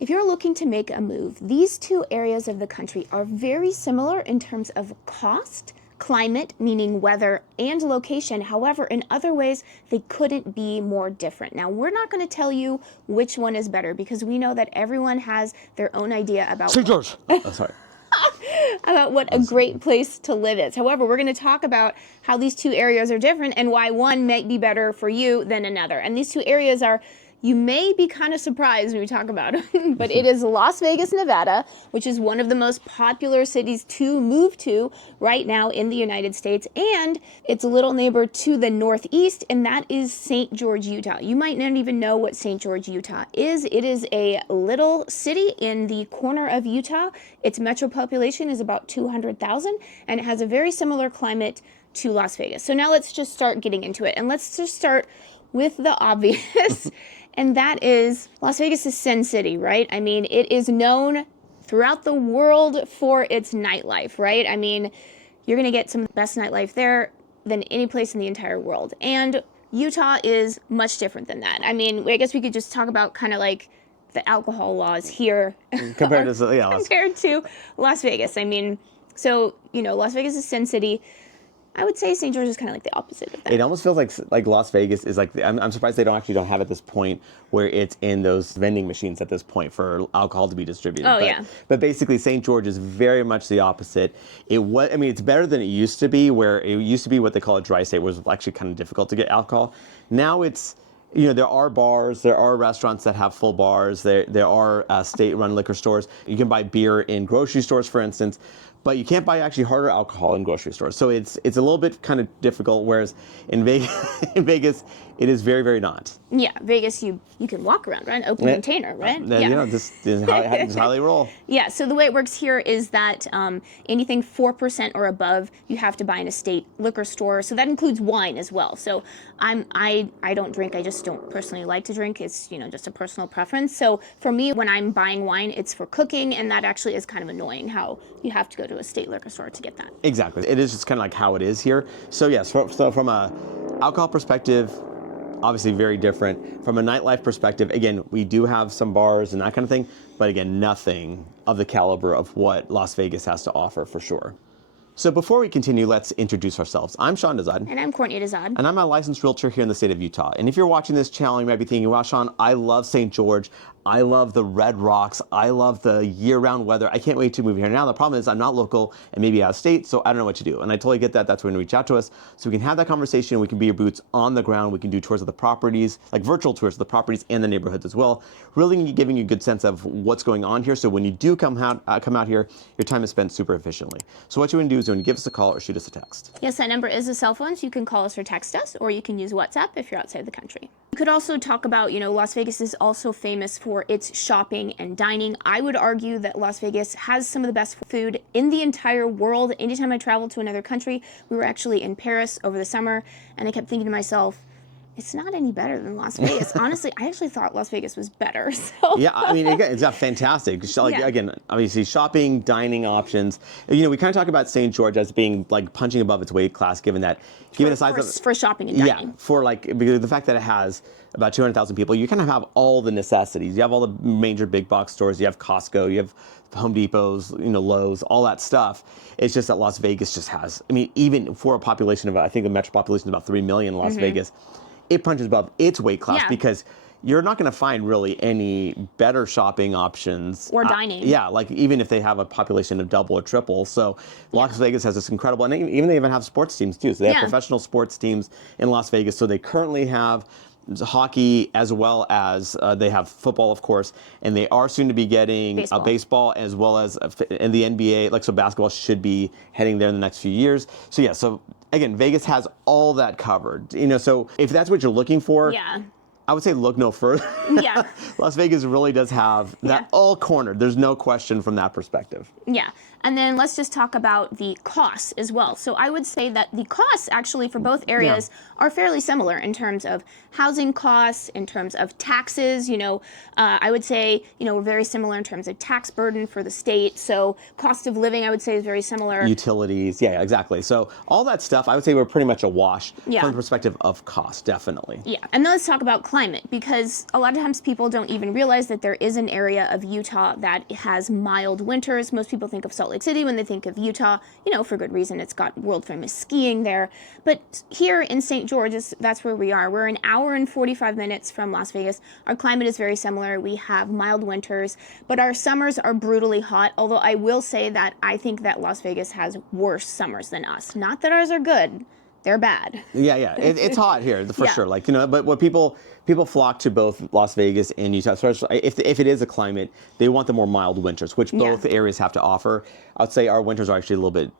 If you're looking to make a move, these two areas of the country are very similar in terms of cost, climate, meaning weather, and location. However, in other ways, they couldn't be more different. Now, we're not going to tell you which one is better because we know that everyone has their own idea about St. George. Oh, sorry. about what a great place to live is. However, we're going to talk about how these two areas are different and why one might be better for you than another. And these two areas are, you may be kind of surprised when we talk about it, but it is Las Vegas, Nevada, which is one of the most popular cities to move to right now in the United States. And it's a little neighbor to the northeast, and that is St. George, Utah. You might not even know what St. George, Utah is. It is a little city in the corner of Utah. Its metro population is about 200,000, and it has a very similar climate to Las Vegas. So now let's just start getting into it. And let's just start with the obvious. And that is Las Vegas is Sin City, right? I mean, it is known throughout the world for its nightlife, right? I mean, you're going to get some of the best nightlife there than any place in the entire world. And Utah is much different than that. I mean, I guess we could just talk about kind of like the alcohol laws here Compared to Las Vegas. I mean, so, Las Vegas is Sin City. I would say St. George is kind of like the opposite of that. It almost feels like Las Vegas is like, I'm surprised they don't have at this point where it's in those vending machines at this point for alcohol to be distributed. Oh, yeah. But basically St. George is very much the opposite. It's better than it used to be, where it used to be what they call a dry state, where it was actually kind of difficult to get alcohol. Now it's, there are bars, there are restaurants that have full bars, there are state-run liquor stores. You can buy beer in grocery stores, for instance, but you can't buy actually harder alcohol in grocery stores. So it's a little bit kind of difficult, whereas in Vegas, it is very, very not. Yeah, Vegas, you can walk around, right? An open container, right? This is how they roll. Yeah, so the way it works here is that anything 4% or above, you have to buy in a state liquor store. So that includes wine as well. So I don't drink. I just don't personally like to drink. It's, just a personal preference. So for me, when I'm buying wine, it's for cooking, and that actually is kind of annoying how you have to go to a state liquor store to get that. Exactly. It is just kind of like how it is here. So yes, so from a alcohol perspective, obviously very different. From a nightlife perspective, again, we do have some bars and that kind of thing, but again, nothing of the caliber of what Las Vegas has to offer for sure. So before we continue, let's introduce ourselves. I'm Sean Dezad. And I'm Courtney Dezad. And I'm a licensed realtor here in the state of Utah. And if you're watching this channel, you might be thinking, wow, Sean, I love St. George. I love the Red Rocks. I love the year-round weather. I can't wait to move here. Now, the problem is I'm not local and maybe out of state, so I don't know what to do. And I totally get that. That's when you reach out to us. So we can have that conversation. We can be your boots on the ground. We can do tours of the properties, like virtual tours of the properties and the neighborhoods as well. Really giving you a good sense of what's going on here. So when you do come out here, your time is spent super efficiently. So what you want to do is you want to give us a call or shoot us a text. Yes, that number is a cell phone, so you can call us or text us, or you can use WhatsApp if you're outside the country. We could also talk about, Las Vegas is also famous for its shopping and dining. I would argue that Las Vegas has some of the best food in the entire world. Anytime I travel to another country, we were actually in Paris over the summer, and I kept thinking to myself, it's not any better than Las Vegas. Honestly, I actually thought Las Vegas was better. So. Yeah, I mean, again, it's got fantastic. Again, obviously, shopping, dining options. We kind of talk about St. George as being like punching above its weight class, given the size for shopping and dining. Yeah, because the fact that it has about 200,000 people, you kind of have all the necessities. You have all the major big box stores. You have Costco. You have Home Depots, Lowe's, all that stuff. It's just that Las Vegas just has. I mean, even for a population of, I think the metro population is about 3 million in Las Vegas. It punches above its weight class because you're not going to find really any better shopping options. Or dining. Like even if they have a population of double or triple. So Las Vegas has this incredible, and even they even have sports teams too. So they have professional sports teams in Las Vegas. So they currently have hockey as well as they have football, of course, and they are soon to be getting baseball as well as in the NBA. So basketball should be heading there in the next few years. So again, Vegas has all that covered. So if that's what you're looking for, I would say look no further. Yeah. Las Vegas really does have that all cornered. There's no question from that perspective. Yeah. And then let's just talk about the costs as well. So I would say that the costs actually for both areas are fairly similar in terms of housing costs, in terms of taxes. I would say, we're very similar in terms of tax burden for the state. So cost of living, I would say, is very similar. Utilities, yeah, exactly. So all that stuff, I would say we're pretty much a wash from the perspective of cost, definitely. Yeah, and then let's talk about climate, because a lot of times people don't even realize that there is an area of Utah that has mild winters. Most people think of Salt Lake City when they think of Utah, for good reason. It's got world famous skiing there. But here in St. George, that's where we are. We're an hour and 45 minutes from Las Vegas. Our climate is very similar. We have mild winters, but our summers are brutally hot, although I will say that I think that Las Vegas has worse summers than us. Not that ours are good. They're bad. Yeah. It's hot here for sure. But what people flock to both Las Vegas and Utah. Especially if it is a climate, they want the more mild winters, which both areas have to offer. I would say our winters are actually a little bit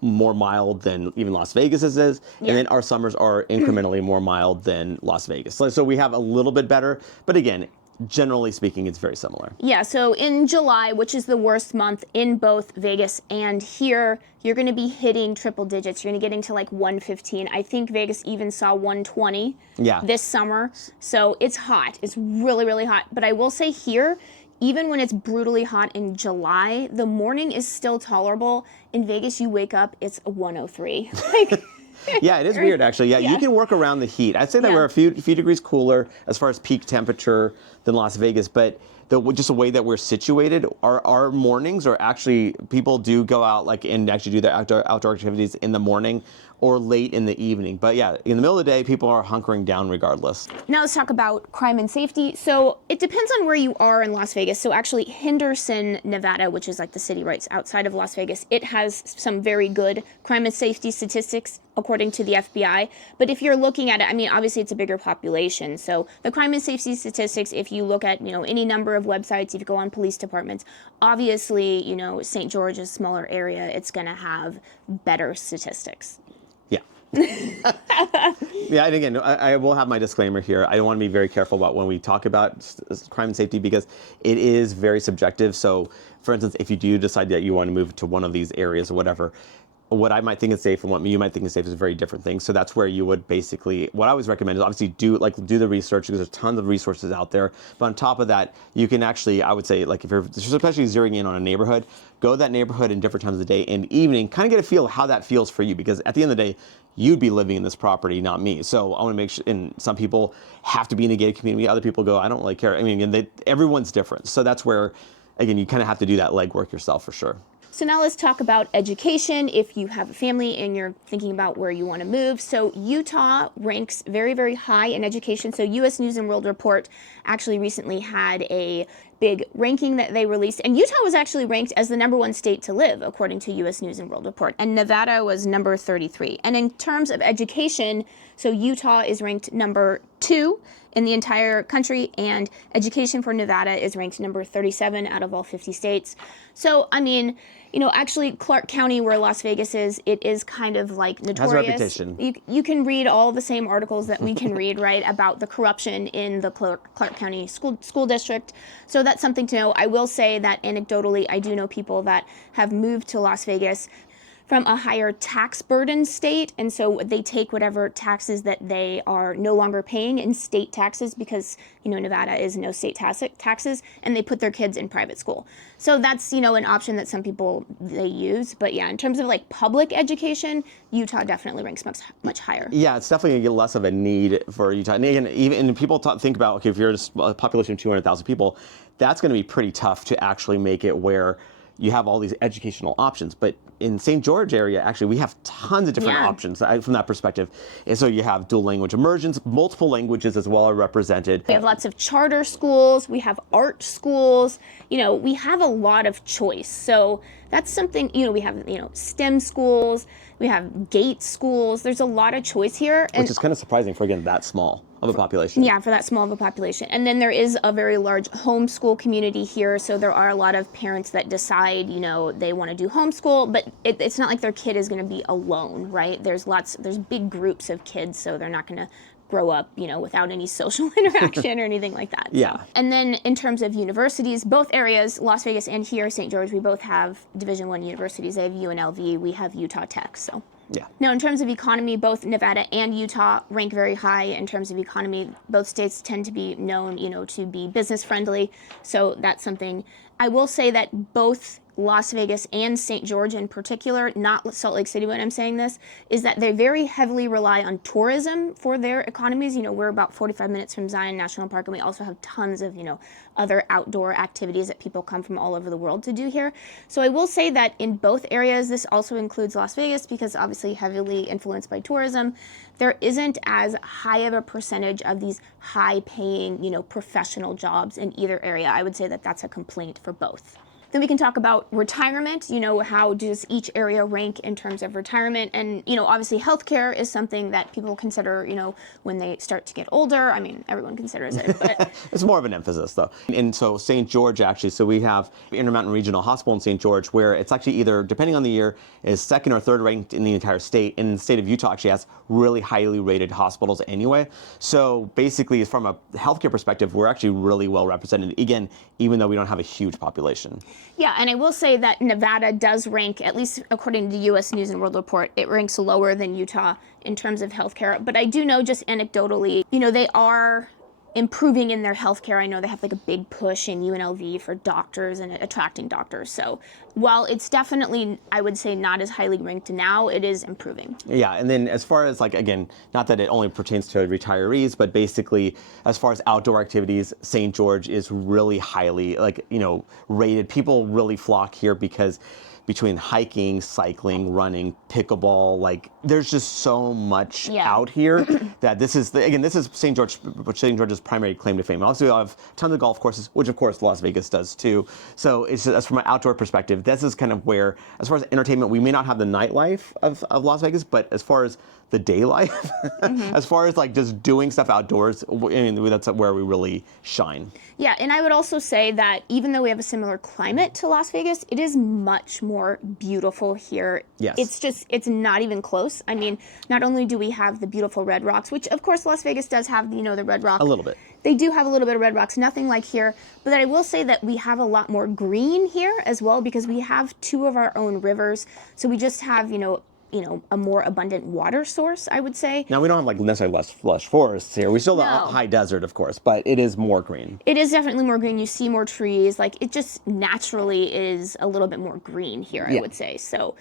more mild than even Las Vegas is, and then our summers are incrementally more mild than Las Vegas. So we have a little bit better, but again, generally speaking, it's very similar. Yeah, so in July, which is the worst month in both Vegas and here, you're going to be hitting triple digits. You're going to get into like 115. I think Vegas even saw 120 this summer. So it's hot. It's really, really hot. But I will say here, even when it's brutally hot in July, the morning is still tolerable. In Vegas, you wake up, it's 103. Yeah, it is weird actually. Yeah, you can work around the heat. I'd say that we're a few degrees cooler as far as peak temperature than Las Vegas, but just the way that we're situated, our mornings are actually, people do go out and actually do their outdoor activities in the morning or late in the evening. But yeah, in the middle of the day, people are hunkering down regardless. Now let's talk about crime and safety. So it depends on where you are in Las Vegas. So actually Henderson, Nevada, which is like the city right outside of Las Vegas, it has some very good crime and safety statistics according to the FBI. But if you're looking at it, obviously it's a bigger population. So the crime and safety statistics, if you look at, any number of websites, if you go on police departments, obviously, St. George is a smaller area, it's going to have better statistics. Yeah, and again, I will have my disclaimer here. I want to be very careful about when we talk about crime and safety because it is very subjective. So, for instance, if you do decide that you want to move to one of these areas or whatever, what I might think is safe and what you might think is safe is very different things. So that's where you would basically, what I always recommend is obviously do the research because there's tons of resources out there. But on top of that, you can actually, I would say, if you're especially zeroing in on a neighborhood, go to that neighborhood in different times of the day and evening, kind of get a feel of how that feels for you because at the end of the day, you'd be living in this property, not me. So I want to make sure, and some people have to be in a gated community. Other people go, I don't really care. Everyone's different. So that's where, again, you kind of have to do that legwork yourself for sure. So now let's talk about education. If you have a family and you're thinking about where you want to move. So Utah ranks very, very high in education. So U.S. News and World Report actually recently had a big ranking that they released. And Utah was actually ranked as the #1 state to live, according to U.S. News and World Report. And Nevada was number 33. And in terms of education, so Utah is ranked number 2 in the entire country, and education for Nevada is ranked number 37 out of all 50 states. So, actually Clark County, where Las Vegas is, it is kind of like notorious. Has a reputation. You can read all the same articles that we can read, right, about the corruption in the Clark County school district. So that's something to know. I will say that anecdotally, I do know people that have moved to Las Vegas from a higher tax burden state, and so they take whatever taxes that they are no longer paying in state taxes because Nevada is no state taxes, and they put their kids in private school. So that's an option that some people they use. But yeah, in terms of public education, Utah definitely ranks much higher. Yeah, it's definitely less of a need for Utah. And again, even people think about if you're a population of 200,000 people, that's going to be pretty tough to actually make it where you have all these educational options. But in St. George area, actually, we have tons of different options from that perspective. And so you have dual language immersions, multiple languages as well are represented. We have lots of charter schools. We have art schools. We have a lot of choice. So that's something, we have, STEM schools. We have GATE schools. There's a lot of choice here. Which is kind of surprising for, again, that small of a population. Yeah, for that small of a population. And then there is a very large homeschool community here. So there are a lot of parents that decide, they want to do homeschool, but it's not like their kid is going to be alone, right? There's big groups of kids, so they're not going to grow up, without any social interaction or anything like that. Yeah. So. And then in terms of universities, both areas, Las Vegas and here, St. George, we both have Division I universities. They have UNLV, we have Utah Tech, so. Yeah. Now, in terms of economy, both Nevada and Utah rank very high in terms of economy. Both states tend to be known, to be business friendly. So that's something. I will say that both Las Vegas and St. George in particular, not Salt Lake City when I'm saying this, is that they very heavily rely on tourism for their economies. We're about 45 minutes from Zion National Park, and we also have tons of, other outdoor activities that people come from all over the world to do here. So I will say that in both areas, this also includes Las Vegas because obviously heavily influenced by tourism, there isn't as high of a percentage of these high-paying, professional jobs in either area. I would say that that's a complaint for both. Then we can talk about retirement, how does each area rank in terms of retirement? And, obviously healthcare is something that people consider, when they start to get older. I mean, everyone considers it, but... It's more of an emphasis, though. And so St. George, actually, so we have Intermountain Regional Hospital in St. George, where it's actually either, depending on the year, is second or third ranked in the entire state. And the state of Utah actually has really highly rated hospitals anyway. So basically, from a healthcare perspective, we're actually really well represented, again, even though we don't have a huge population. Yeah, and I will say that Nevada does rank, at least according to the U.S. News and World Report, it ranks lower than Utah in terms of healthcare. But I do know just anecdotally, they are improving in their healthcare. I know they have like a big push in UNLV for doctors and attracting doctors. So while it's definitely, I would say, not as highly ranked now, it is improving. Yeah, and then as far as again, not that it only pertains to retirees, but basically as far as outdoor activities, St. George is really highly rated. People really flock here because between hiking, cycling, running, pickleball, there's just so much out here that this is St. George's primary claim to fame. Also, we have tons of golf courses, which of course Las Vegas does too. So it's just, from an outdoor perspective, this is kind of where, as far as entertainment, we may not have the nightlife of Las Vegas, but as far as the day life, as far as just doing stuff outdoors, that's where we really shine. Yeah, and I would also say that even though we have a similar climate to Las Vegas, it is much more beautiful here. Yes. It's not even close. I mean, not only do we have the beautiful red rocks, which of course Las Vegas does have, the red rock. A little bit. They do have a little bit of red rocks, nothing like here. But I will say that we have a lot more green here as well because we have two of our own rivers. So we just have, a more abundant water source, I would say. Now, we don't have necessarily less lush forests here. We still have high desert, of course, but it is more green. It is definitely more green. You see more trees. It just naturally is a little bit more green here, I would say. So,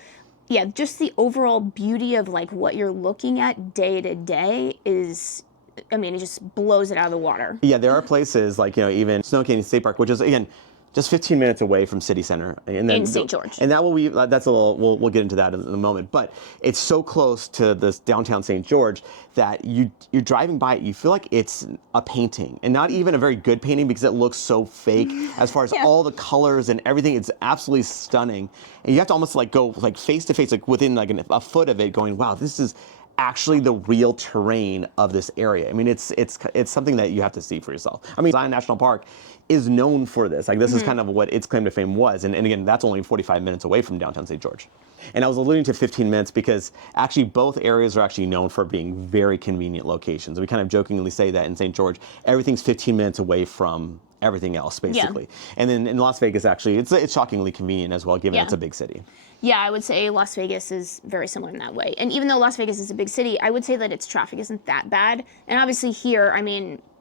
yeah, just the overall beauty of what you're looking at day to day is, it just blows it out of the water. Yeah, there are places even Snow Canyon State Park, which is, again, just 15 minutes away from city center, and then in St. George. And that will be that's a little. We'll get into that in a moment. But it's so close to this downtown St. George that you're driving by it, you feel like it's a painting, and not even a very good painting because it looks so fake. As far as all the colors and everything, it's absolutely stunning. And you have to almost go face to face, within a foot of it, going, wow, this is actually the real terrain of this area. It's something that you have to see for yourself. Zion National Park is known for this. This is kind of what its claim to fame was. And again, that's only 45 minutes away from downtown St. George. And I was alluding to 15 minutes because actually both areas are actually known for being very convenient locations. We kind of jokingly say that in St. George, everything's 15 minutes away from everything else, basically. Yeah. And then in Las Vegas, actually, it's shockingly convenient as well, given it's a big city. Yeah, I would say Las Vegas is very similar in that way. And even though Las Vegas is a big city, I would say that its traffic isn't that bad. And obviously here,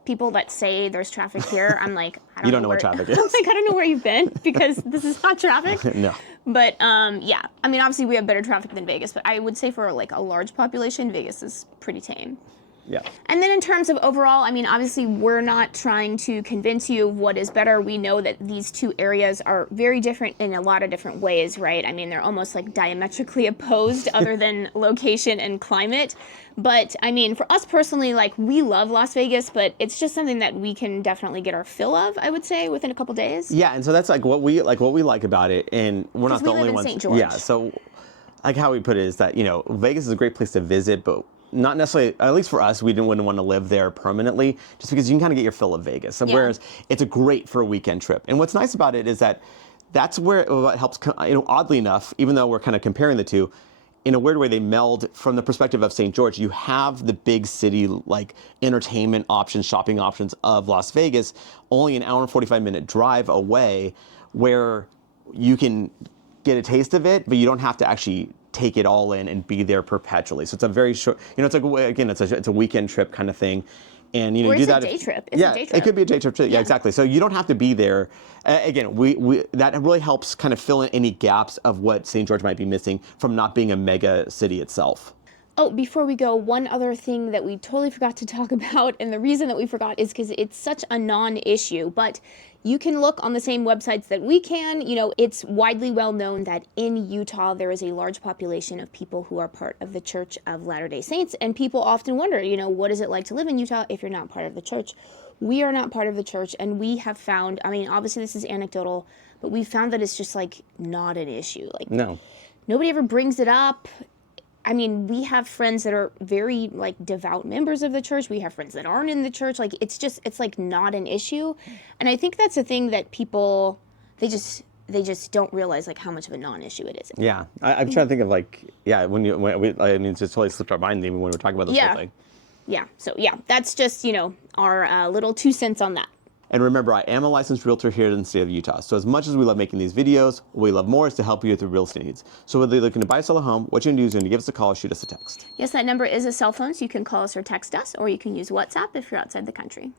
people that say there's traffic here, I'm like, you don't know what traffic is. I don't know where you've been because this is not traffic. No. But yeah, obviously we have better traffic than Vegas, but I would say for a large population, Vegas is pretty tame. Yeah. And then in terms of overall, obviously we're not trying to convince you of what is better. We know that these two areas are very different in a lot of different ways, right? They're almost diametrically opposed other than location and climate. But for us personally, we love Las Vegas, but it's just something that we can definitely get our fill of, I would say, within a couple days. Yeah, and so that's what we like about it, and we're not the only ones. St. George. Yeah, so how we put it is that Vegas is a great place to visit, but not necessarily, at least for us, we wouldn't want to live there permanently, just because you can kind of get your fill of Vegas. So whereas it's a great for a weekend trip. And what's nice about it is that that's where it helps, oddly enough, even though we're kind of comparing the two, in a weird way, they meld from the perspective of St. George. You have the big city like entertainment options, shopping options of Las Vegas, only an hour and 45-minute drive away, where you can get a taste of it, but you don't have to actually take it all in and be there perpetually. So it's a very short, it's like, again, it's a weekend trip kind of thing. And or you do it's that. A day trip. Yeah, it could be a day trip too. Yeah, exactly. So you don't have to be there. Again, we that really helps kind of fill in any gaps of what St. George might be missing from not being a mega city itself. Oh, before we go, one other thing that we totally forgot to talk about, and the reason that we forgot is because it's such a non-issue, but you can look on the same websites that we can. It's widely well known that in Utah there is a large population of people who are part of the Church of Latter-day Saints, and people often wonder, what is it like to live in Utah if you're not part of the church? We are not part of the church, and we have found, obviously this is anecdotal, but we found that it's just like not an issue. Like, no, nobody ever brings it up. We have friends that are very like devout members of the church. We have friends that aren't in the church. Like, it's like not an issue. And I think that's a thing that people, they just don't realize like how much of a non-issue it is. Yeah, I'm trying to think of it just totally slipped our mind even when we were talking about this whole thing. Yeah. So that's just, our little 2 cents on that. And remember, I am a licensed realtor here in the state of Utah. So as much as we love making these videos, what we love more is to help you with your real estate needs. So whether you're looking to buy or sell a home, what you're going to do is you're going to give us a call or shoot us a text. Yes, that number is a cell phone, so you can call us or text us, or you can use WhatsApp if you're outside the country.